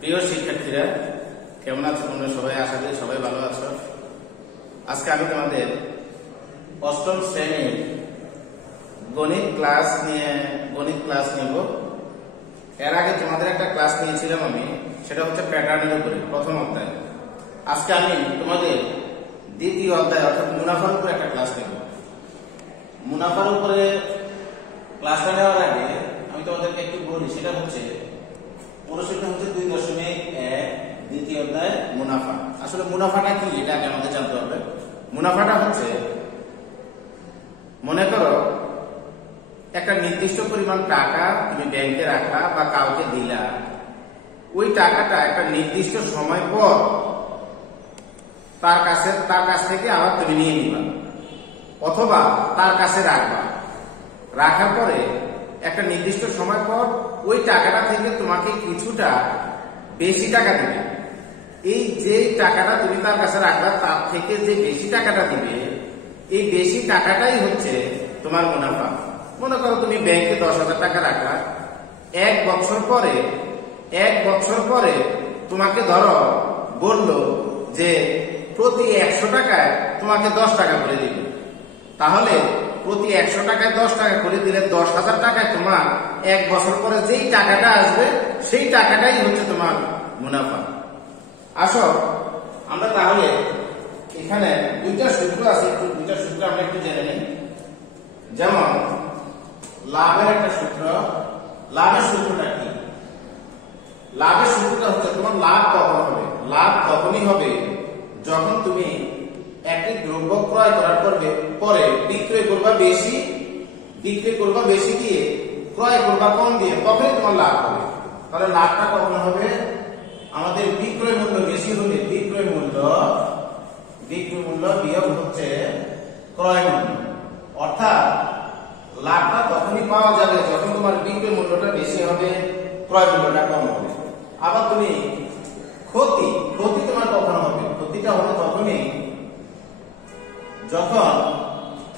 প্রিয় শিক্ষার্থীরা, কেমন আছো তোমরা সবাই? আশা করি সবাই ভালো আছো। আজকে আমি তোমাদের অষ্টম শ্রেণীর গণিত ক্লাস নিব। এর আগে তোমাদের একটা ক্লাস নিয়েছিলাম আমি, সেটা হচ্ছে প্যাটার্নের উপরে, প্রথম অধ্যায়। আজকে আমি তোমাদের দ্বিতীয় অধ্যায় অর্থাৎ মুনাফার উপরে একটা ক্লাস নেব। মুনাফার উপরে ক্লাসটা নেওয়ার আগে আমি তোমাদেরকে একটু বলি, সেটা হচ্ছে প্রশ্নটা হচ্ছে 2.1 দ্বিতীয় অধ্যায় মুনাফা। আসলে মুনাফাটা কি এটা আগে আমাদের জানতে হবে। মুনাফাটা হচ্ছে, মনে করো একটা নির্দিষ্ট পরিমাণ টাকা তুমি ব্যাংকে রাখলা বা কাউকে দিলা, ওই টাকাটা একটা নির্দিষ্ট সময় পর তার কাছ থেকে আবার তুমি নিয়ে নিবা, অথবা তার কাছে রাখবা। রাখার পরে একটা নির্দিষ্ট সময় পর ওই টাকাটা থেকে তোমাকে কিছুটা বেশি টাকা দিবে। এই যে টাকাটা তুমি তার কাছে রাখবা, তার থেকে যে বেশি টাকাটা দিবে, এই বেশি টাকাটাই হচ্ছে তোমার মুনাফা। মনে করো তুমি ব্যাংকে 10,000 টাকা রাখলা, এক বছর পরে তোমাকে ধরো বললো যে প্রতি 100 টাকায় তোমাকে 10 টাকা করে দিবে। তাহলে প্রতি 100 টাকায় 10 টাকা করে দিলে 10,000 টাকায় তোমার এক বছর পরে যেই টাকাটা আসবে, সেই টাকাটাই হচ্ছে তোমার মুনাফা। আসো আমরা তাহলে এখানে দুইটা সূত্র আছে, দুইটা সূত্র আমরা একটু জেনে নিই। যেমন লাভের একটা সূত্র। লাভের সূত্রটা কি? লাভের সূত্রটা হচ্ছে, তোমার লাভ কখন হবে? লাভ তখনই হবে যখন তুমি একটি দ্রব্য ক্রয় করার পরে বিক্রয় করবা বেশি দিয়ে, ক্রয় করবা কম দিয়ে, তখনই তোমার লাভ হবে। তাহলে লাভটা কখন হবে? আমাদের বিক্রয় মূল্য বেশি হলে বিক্রয় মূল্য বিয়োগ হচ্ছে ক্রয় মূল্য। অর্থাৎ লাভটা তখনই পাওয়া যাবে যখন তোমার বিক্রয় মূল্যটা বেশি হবে, ক্রয় মূল্যটা কম হবে। আবার তুমি ক্ষতি তোমার কখন হবে? ক্ষতিটা হবে তখনই যখন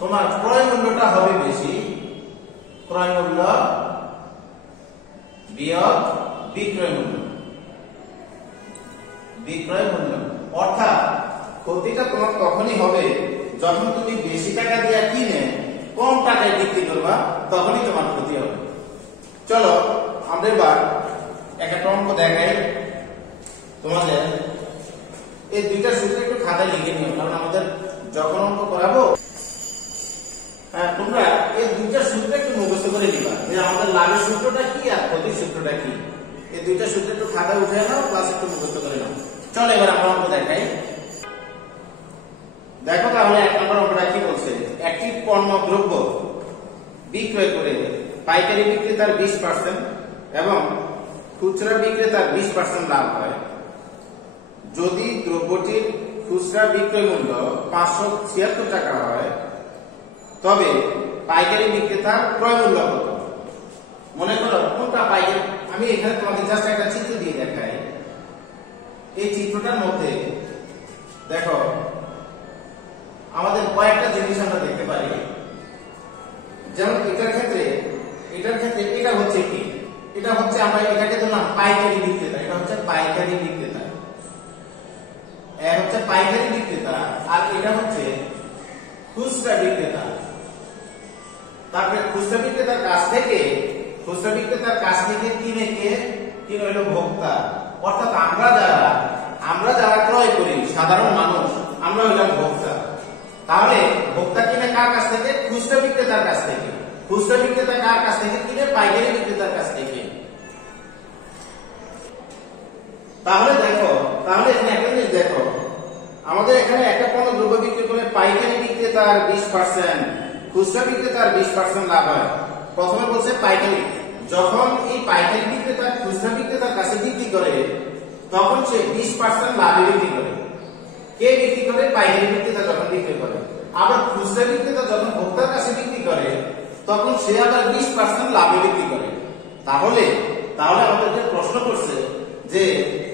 তোমার ক্রয় মূল্যটা হবে বেশি, ক্রয় মূল্য বিয়োগ বিক্রয় মূল্য। অর্থাৎ ক্ষতিটা তোমার তখনই হবে যখন তুমি বেশি টাকা দিয়ে কিনে কম টাকায় বিক্রি করবা, তখনই তোমার ক্ষতি হবে। চলো আমরা এবার একটা অঙ্ক দেখাই তোমাদের। এই দুইটা সূত্র একটু খাতায় লিখে নিও, কারণ আমাদের যখন অঙ্ক করাবো, তোমরা এই দুইটা সূত্র একটু মুখস্থ করে নিবা, যে আমাদের লাভের সূত্রটা কি আর ক্ষতির সূত্রটা কি। এই দুইটা সূত্র একটু খাতায় উঠে নাও, ক্লাস একটু মুখস্থ করে নাও। চলো এবার আমরা অঙ্ক দেখাই। দেখো তাহলে 1 নম্বর অঙ্কটা কি বলছে? একটি পণ্য দ্রব্য বিক্রয় করে পাইকারি বিক্রেতার 20% এবং খুচরা বিক্রেতার 20% লাভ হয়। যদি দ্রব্যটির খুচরা বিক্রয় মূল্য 576 টাকা হয়, তবে পাইকারি বিক্রেতার ক্রয় মূল্য কত? মনে করো কোনটা পাইকারি, আমি এখানে তোমাদের জাস্ট একটা চিত্র দিয়ে দেখাই। এই চিত্রটার মধ্যে দেখো আমাদের কয়েকটা জিনিস আমরা দেখতে পারি। যেমন এটার ক্ষেত্রে এটা হচ্ছে কি? এটা হচ্ছে, আমরা এটাকে ধরলাম পাইকারি বিক্রেতা। এটা হচ্ছে পাইকারি বিক্রেতা, হচ্ছে পাইকারি বিক্রেতা, আর এটা হচ্ছে খুচরা বিক্রেতা। তারপরে খুচরা বিক্রেতার কাছ থেকে কিনে হলো ভোক্তা। অর্থাৎ আমরা যারা ক্রয় করি, সাধারণ মানুষ, আমরা হইলাম ভোক্তা। তাহলে ভোক্তা কিনে কার কাছ থেকে? খুচরা বিক্রেতার কাছ থেকে। খুচরা বিক্রেতা কার কাছ থেকে কিনে? পাইকারি বিক্রেতার কাছ থেকে। তাহলে এখানে একটা জিনিস দেখো, আমাদের এখানে একটা পণ্য দ্রব্য বিক্রি করে পাইকারি বিক্রেতার 20%, খুচরা বিক্রেতার 20% লাভ হয়। প্রথমে বলছে পাইকারি। যখন এই পাইকারি বিক্রেতা খুচরা বিক্রেতার কাছে বিক্রি করে, তখন সে 20% লাভে বিক্রি করে। কে বিক্রি করে? পাইকারি বিক্রেতা যখন বিক্রি করে। আবার খুচরা বিক্রেতা যখন ভোক্তার কাছে বিক্রি করে, তখন সে আবার 20% লাভে বিক্রি করে। তাহলে আমাদেরকে প্রশ্ন করছে যে,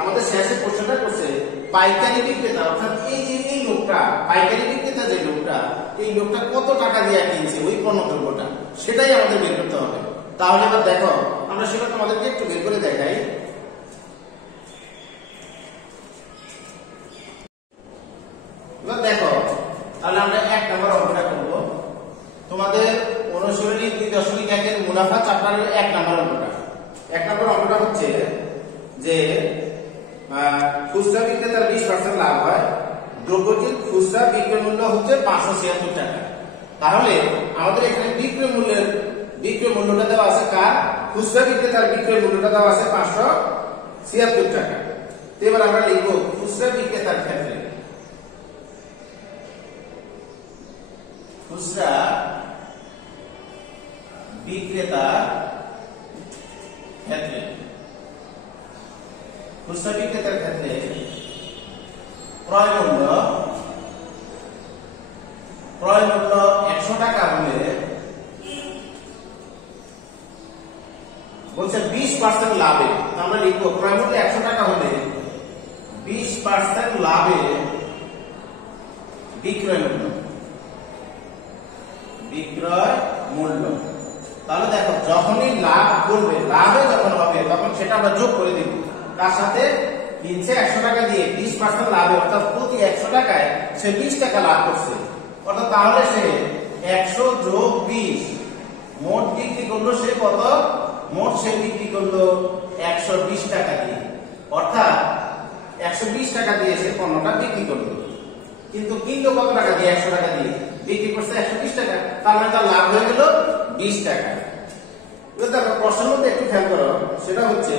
আমাদের শেষে প্রশ্নটা করছে পাইকারি বিক্রেতা, অর্থাৎ এই লোকটা, পাইকারি বিক্রেতা যে লোকটা, এই লোকটা কত টাকা দিয়ে কিনছে ওই পণ্য দ্রব্যটা, সেটাই আমাদের বের করতে হবে। তাহলে এবার দেখো আমরা সেটা তোমাদেরকে একটু বের করে দেখাই। তাহলে আমরা 1 নম্বর অঙ্কটা করব। তোমাদের অনুশীলনী 2.1 এর মুনাফা চ্যাপ্টারের 1 নম্বর অঙ্কটা। 1 নম্বর অঙ্কটা হচ্ছে যে খুচরা বিক্রেতার 20% লাভ হয়, দ্রব্যটির খুচরা বিক্রয় মূল্য হচ্ছে 576 টাকা। তাহলে আমাদের এখানে বিক্রয় মূল্যটা দেওয়া আছে কার? খুচরা বিক্রেতার বিক্রয় মূল্যটা দেওয়া আছে 576 টাকা। তো এবার আমরা লিখব খুচরা বিক্রেতার ক্ষেত্রে, খুচরা বিক্রেতার ক্ষেত্রে, খুচরা বিক্রেতার ক্ষেত্রে ক্রয় মূল্য 100 টাকা হলে বলছে 20% লাভে। আমরা লিখব ক্রয় মূল্য 100 টাকা হলে 20% লাভে বিক্রয় মূল্য। তাহলে দেখো যখনই লাভ করবে, লাভে যখন হবে তখন সেটা আমরা যোগ করে দিব। তার সাথে কিনছে 100 টাকা দিয়ে, 20% লাভে, অর্থাৎ প্রতি 100 টাকায় সে 20 টাকা লাভ করছে। অর্থাৎ তাহলে সে 100 যোগ 20 মোট বিক্রি করলো সে কত? মোট সে বিক্রি করলো 120 টাকা দিয়ে। অর্থাৎ 120 টাকা দিয়ে সে পণ্যটা বিক্রি করলো। কিন্তু কিনলো কত টাকা দিয়ে? 100 টাকা দিয়ে। বিক্রি করছে 120 টাকা, তার মানে তার লাভ হয়ে গেল 20 টাকা। এবার দেখো প্রশ্নের মধ্যে একটু খেয়াল করো, সেটা হচ্ছে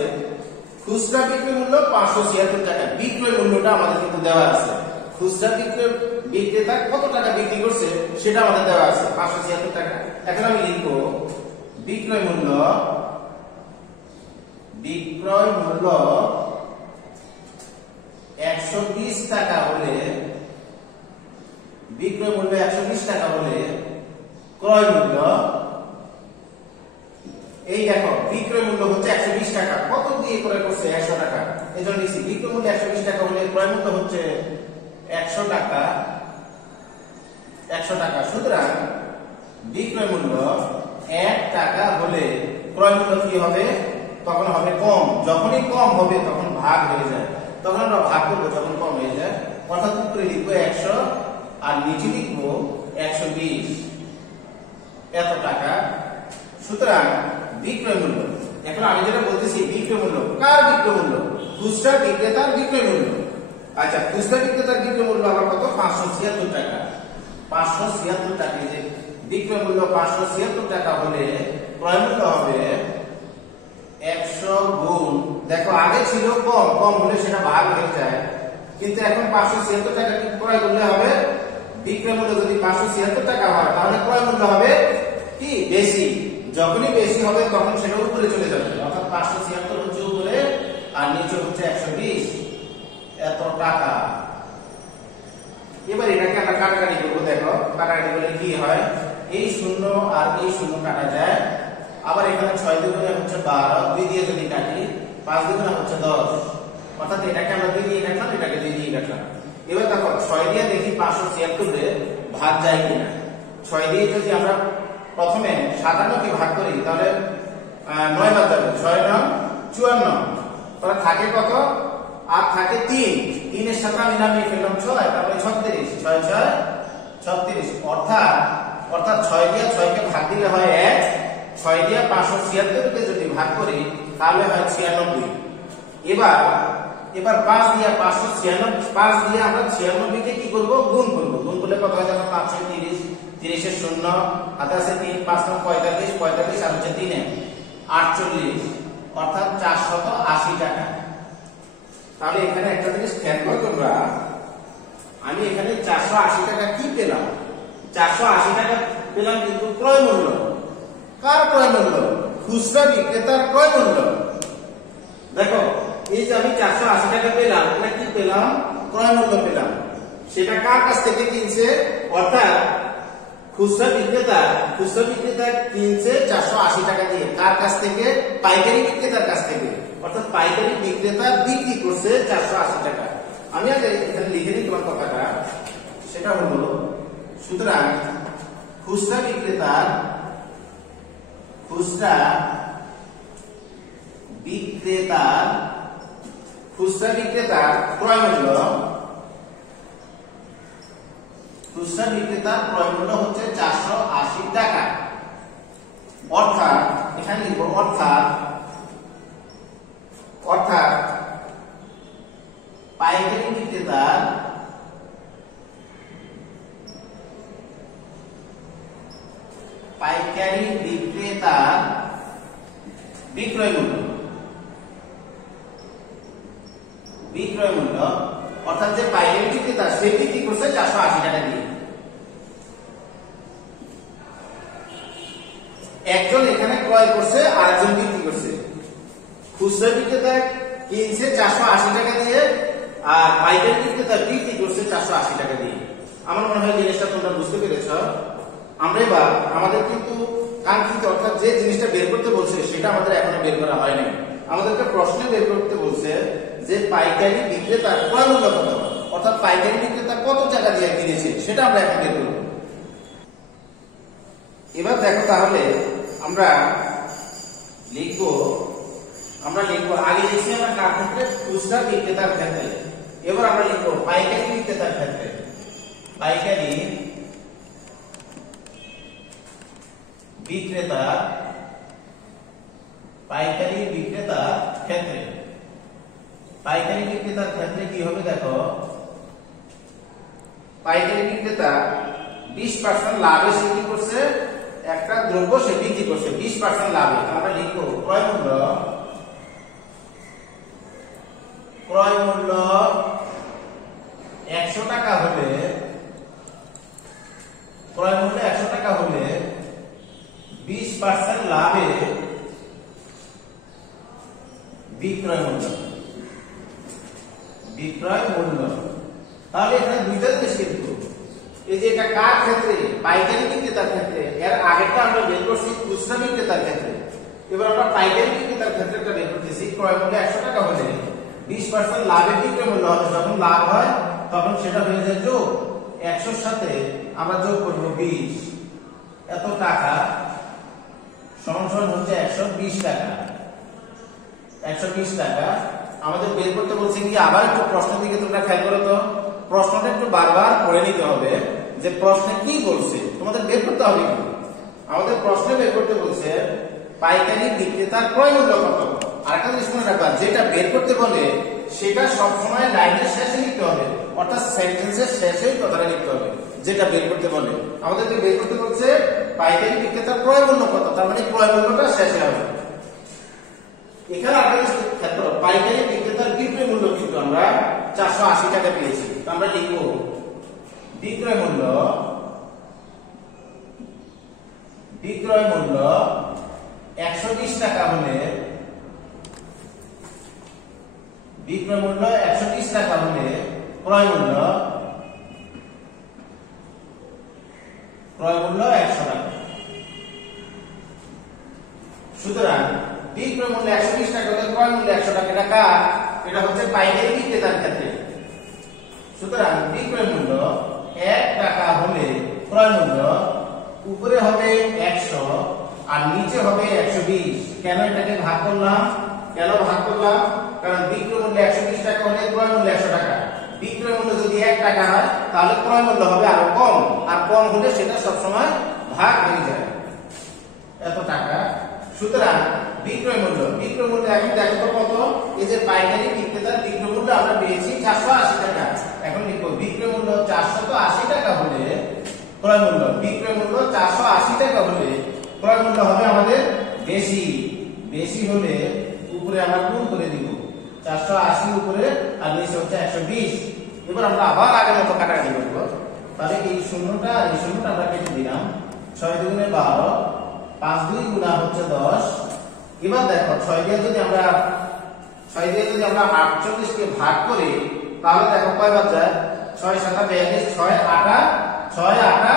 খুচরা বিক্রয় মূল্য 576 টাকা। বিক্রয় মূল্যটা আমাদের কিন্তু দেওয়া আছে। খুচরা বিক্রেতা কত টাকা বিক্রি করছে সেটা আমাদের দেওয়া আছে 576 টাকা। এখন আমি লিখব বিক্রয় মূল্য 120 টাকা হলে, বিক্রয় মূল্য 120 টাকা হলে ক্রয় মূল্য, এই দেখো বিক্রয় মূল্য হচ্ছে 120 টাকা, কত দিয়ে ক্রয় করছে? 100 টাকা। এজন্য লিখছি বিক্রয় মূল্য 120 টাকা হলে ক্রয় মূল্য হচ্ছে 100 টাকা। সুতরাং বিক্রয় মূল্য 1 টাকা হলে ক্রয় মূল্য কি হবে? তখন হবে কম। যখনই কম হবে তখন ভাগ হয়ে যায়, তখন আমরা ভাগ করবো যখন কম হয়ে যায়। অর্থাৎ উপরে লিখবো 100 আর নিচে লিখবো 120 এত টাকা। সুতরাং বিক্রয় মূল্য, এখন আমি যেটা বলতেছি বিক্রয় মূল্য কার বিক্রয় মূল্য? খুচরা বিক্রেতার বিক্রয় মূল্য। আচ্ছা, খুচরা বিক্রেতার বিক্রয় মূল্য আবার কত? 576 টাকা। 576 টাকা, যে বিক্রয় মূল্য 576 টাকা হলে ক্রয় মূল্য হবে 100 গুণ, দেখো আগে ছিল কম হলে সেটা ভাগ হয়ে যায়, কিন্তু এখন 576 টাকা ক্রয় করলে হবে। বিক্রয় মূল্য যদি 576 টাকা হয় তাহলে ক্রয় মূল্য হবে কি? বেশি। যখনই বেশি হবে তখন সেটা উপরে চলে যাবে, অর্থাৎ 576 হচ্ছে উপরে আর নিচে হচ্ছে 120 এত টাকা। এবার এটাকে আমরা কাটাকাটি করবো। দেখো কাটাকাটি করলে কি হয়? এই শূন্য আর এই শূন্য কাটা যায়। আবার এখানে 6 দুগুণে হচ্ছে 12, 2 দিয়ে যদি কাটি 5 দুগুণে হচ্ছে 10, অর্থাৎ এটাকে আমরা 2 দিয়ে কাটলাম, এটাকে 2 দিয়ে কাটলাম। এবার দেখো 6 দিয়ে দেখি 576 এ ভাগ যায় কিনা। 6 দিয়ে যদি আমরা প্রথমে 57 কে ভাগ করি তাহলে 9 বাদ যাবে, 6 9 54, তাহলে থাকে কত? আর থাকে 3, 3 এর সাথে আমি নামিয়ে ফেললাম 6, তারপরে 36, 6 6 36, অর্থাৎ 6 দিয়ে 6 কে ভাগ দিলে হয় 1, 6 দিয়ে 576 কে যদি ভাগ করি তাহলে হয় 96। এবার 5 দিয়ে 5 দিয়ে আমরা 96 কে কি করব? গুণ করব। গুণ করলে কত হয়? দেখো 5 30, 30 এর 0 হাতে আছে 3, 5 9 45, 45 আর হচ্ছে 3 48, অর্থাৎ 480 টাকা। তাহলে এখানে একটা জিনিস খেয়াল করো তোমরা, আমি এখানে 480 টাকা কি পেলাম? 480 টাকা পেলাম, কিন্তু ক্রয় মূল্য কার ক্রয় মূল্য? খুচরা বিক্রেতার ক্রয় মূল্য। দেখো এই যে আমি 480 টাকা পেলাম, এটা কি পেলাম? ক্রয় মূল্য পেলাম। সেটা কার কাছ থেকে কিনছে? অর্থাৎ খুচরা বিক্রেতা কিনছে 480 টাকা দিয়ে। কার কাছ থেকে? পাইকারি বিক্রেতার কাছ থেকে। অর্থাৎ পাইকারি বিক্রেতা বিক্রি করছে 480 টাকা। আমি আগে এখানে লিখে নিই তোমার কথাটা, সেটা হলো সুতরাং খুচরা বিক্রেতার ক্রয় মূল্য খুচরা বিক্রেতার ক্রয় মূল্য হচ্ছে 480 টাকা। অর্থাৎ এখানে লিখব অর্থাৎ পাইকারি বিক্রেতার বিক্রয় মূল্য অর্থাৎ যে পাইকারি বিক্রেতা সে বিক্রি করছে 480 টাকা দিয়ে। একজন এখানে ক্রয় করছে আর একজন বিক্রি করছে। খুচরা বিক্রেতা কিনছে 480 টাকা দিয়ে আর পাইকারি বিক্রেতা বিক্রি করছে 480 টাকা দিয়ে। আমার মনে হয় জিনিসটা তোমরা বুঝতে পেরেছ। আমরা এবার আমাদের কিন্তু কাঙ্ক্ষিত অর্থাৎ যে জিনিসটা বের করতে বলছে সেটা আমাদের এখনো বের করা হয়নি। আমাদেরকে প্রশ্নে বের করতে বলছে যে পাইকারি বিক্রেতা ক্রয় মূল্য কত, অর্থাৎ পাইকারি বিক্রেতা কত টাকা দিয়ে কিনেছে সেটা আমরা এখন বের করব। এবার দেখো তাহলে আমরা লিখব আগে লিখছি আমরা কার ক্ষেত্রে, খুচরা বিক্রেতার ক্ষেত্রে। এবার আমরা লিখব পাইকারি বিক্রেতার ক্ষেত্রে। পাইকারি বিক্রেতার ক্ষেত্রে কি হবে দেখো, পাইকারি বিক্রেতা 20% লাভে সে কি করছে, একটা দ্রব্য সে বিক্রি করছে 20% লাভে। আমরা লিখব ক্রয় মূল্য 100 টাকা হলে, ক্রয় মূল্য 100 টাকা হলে 20% লাভে বিক্রয় মূল্য। তাহলে এখানে দুইটা জিনিস কিন্তু, এই যে এটা কার ক্ষেত্রে, পাইকারি বিক্রেতার ক্ষেত্রে। এর আগেরটা আমরা বের করছি খুচরা বিক্রেতার ক্ষেত্রে। এবার আমরা পাইকারি বিক্রেতার ক্ষেত্রে একটা বের করতেছি। ক্রয় মূল্য 100 টাকা হলে 20% লাভে বিক্রয় মূল্য হবে। যখন লাভ হয় তখন সেটা হয়ে যায় যোগ, 100 সাথে আমরা যোগ করব 20, এত টাকা সমান হচ্ছে 120 টাকা। 120 টাকা আমাদের বের করতে বলছে কি, আবার একটু প্রশ্নের দিকে তোমরা খেয়াল করো তো। প্রশ্নটা একটু বারবার পড়ে নিতে হবে যে প্রশ্নে কি বলছে, তোমাদের বের করতে হবে কি। আমাদের প্রশ্নে বের করতে বলছে পাইকারি বিক্রেতার ক্রয় মূল্য কত। আরেকটা জিনিস মনে রাখবা, যেটা বের করতে বলে সেটা সবসময় লাইনের শেষে লিখতে হবে, অর্থাৎ সেন্টেন্সের শেষেই কথাটা লিখতে হবে যেটা বের করতে বলে। আমাদেরকে বের করতে বলছে পাইকারি বিক্রেতার ক্রয় মূল্য কত, তার মানে ক্রয় মূল্যটা শেষে হবে। এখানে আপনাদের ক্ষেত্রে পাইকারি বিক্রেতার বিক্রয় মূল্য কিন্তু আমরা 480 টাকা পেয়েছি। তো আমরা লিখব বিক্রয় মূল্য 120 টাকা হলে, বিক্রয় মূল্য 120 টাকা হলে ক্রয় মূল্য 100 টাকা। সুতরাং বিক্রয় মূল্য 120 টাকা হলে ক্রয় মূল্য 100 টাকা। এটা কার? এটা হচ্ছে পাইকারি বিক্রেতার ক্ষেত্রে। সুতরাং বিক্রয় মূল্য 1 টাকা হলে ক্রয় মূল্য উপরে হবে 100 আর নিচে হবে 120। কেন এটাকে ভাগ করলাম? কারণ বিক্রয় মূল্য 120 টাকা হলে ক্রয় মূল্য 100 টাকা। বিক্রয় মূল্য যদি 1 টাকা হয় তাহলে ক্রয় মূল্য হবে আরো কম, আর কম হলে সেটা সবসময় ভাগ হয়ে যায় এত টাকা। সুতরাং বিক্রয় মূল্য এখন দেখো তো কত। এই যে পাইকারি বিক্রেতার বিক্রয় মূল্য আমরা পেয়েছি 480 টাকা। এখন লিখো বিক্রয় মূল্য 480 টাকা হলে ক্রয় মূল্য, বিক্রয় মূল্য 480 টাকা হলে ক্রয় মূল্য হবে আমাদের বেশি হলে উপরে আমরা গুণ করে দিব, 480 উপরে আর নিচে হচ্ছে 120। এবার আমরা আবার আগের মতো কাটাকাটি করব। তাহলে এই শূন্যটা আমরা কেটে দিলাম। 6 দুগুণে 12, 5 2 গুণা হচ্ছে 10। এবার দেখো 6 দিয়ে যদি আমরা 48 কে ভাগ করি তাহলে দেখো কয়বার যায়, 6 7 42, 6 8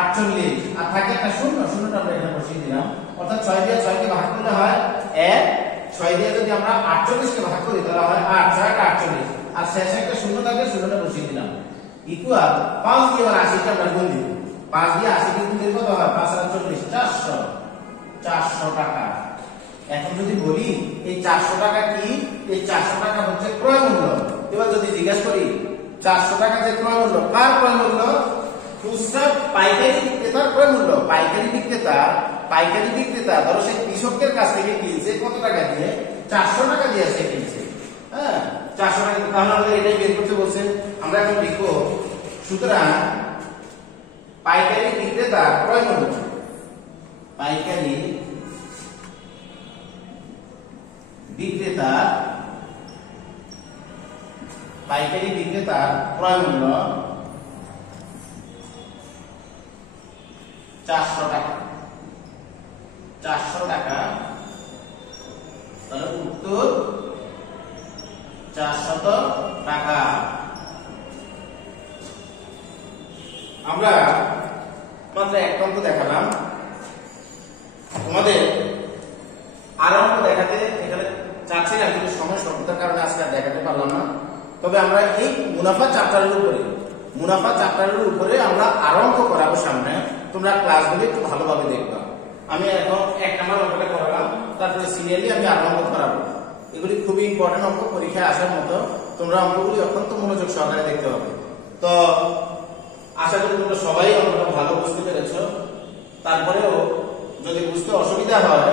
48 আর থাকে একটা শূন্যটা আমরা এখানে বসিয়ে দিলাম। অর্থাৎ 6 দিয়ে 6 কে ভাগ করলে হয় 1, 6 দিয়ে যদি আমরা 48 কে ভাগ করি তাহলে হয় 8, 6 48 আর শেষে একটা শূন্য থাকে, শূন্যটা বসিয়ে দিলাম। ইকুয়াল 5 দিয়ে আবার 80 কে আমরা গুণ দিব। 5 দিয়ে 80 কে গুণ দিলে কত হয়? 5 আর 40, 400 টাকা। এখন যদি বলি এই 400 টাকা কি, এই 400 টাকা হচ্ছে ক্রয় মূল্য। এবার যদি জিজ্ঞাসা করি 400 টাকা যে ক্রয় মূল্য, কার ক্রয় মূল্য? খুচরা পাইকারি বিক্রেতার ক্রয় মূল্য, পাইকারি বিক্রেতা ধরো সেই কৃষকের কাছ থেকে কিনছে কত টাকা দিয়ে, 400 টাকা দিয়ে সে কিনছে। হ্যাঁ, 400 টাকা। তাহলে আমরা এটাই বের করতে বলছেন। আমরা এখন লিখবো সুতরাং পাইকারি বিক্রেতার ক্রয় মূল্য, পাইকারি বিক্রেতার ক্রয় মূল্য 400 টাকা। 400 টাকা। তাহলে উত্তর 400 টাকা। আমরা মাত্র একটা অঙ্ক দেখালাম, তোমাদের আরো অঙ্ক দেখাতে এখানে চাচ্ছিলাম কিন্তু সময় স্বল্পতার কারণে আজকে আর দেখাতে পারলাম না। তবে আমরা এই মুনাফা চ্যাপ্টারের উপরে আমরা আরো অঙ্ক করাবো সামনে, তোমরা ক্লাসগুলো একটু ভালোভাবে দেখবা। আমি এখন 1 নাম্বার অঙ্কটা করালাম, তারপরে সিরিয়ালি আমি আরো অঙ্ক করাবো। এগুলি খুবই ইম্পর্টেন্ট অঙ্ক, পরীক্ষায় আসার মতো। তোমরা অঙ্কগুলি অত্যন্ত মনোযোগ সহকারে দেখতে হবে। তো আশা করি তোমরা সবাই অঙ্কটা ভালো বুঝতে পেরেছো। তারপরেও যদি বুঝতে অসুবিধা হয়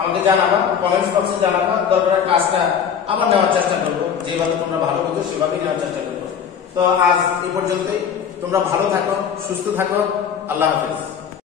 আমাকে জানাবা, কমেন্টস বক্সে জানাবা। দরকার ক্লাসটা আবার নেওয়ার চেষ্টা করবো, যেভাবে তোমরা ভালো বুঝো সেভাবেই নেওয়ার চেষ্টা করবো। তো আজ এই পর্যন্তই। তোমরা ভালো থাকো, সুস্থ থাকো। আল্লাহ হাফেজ।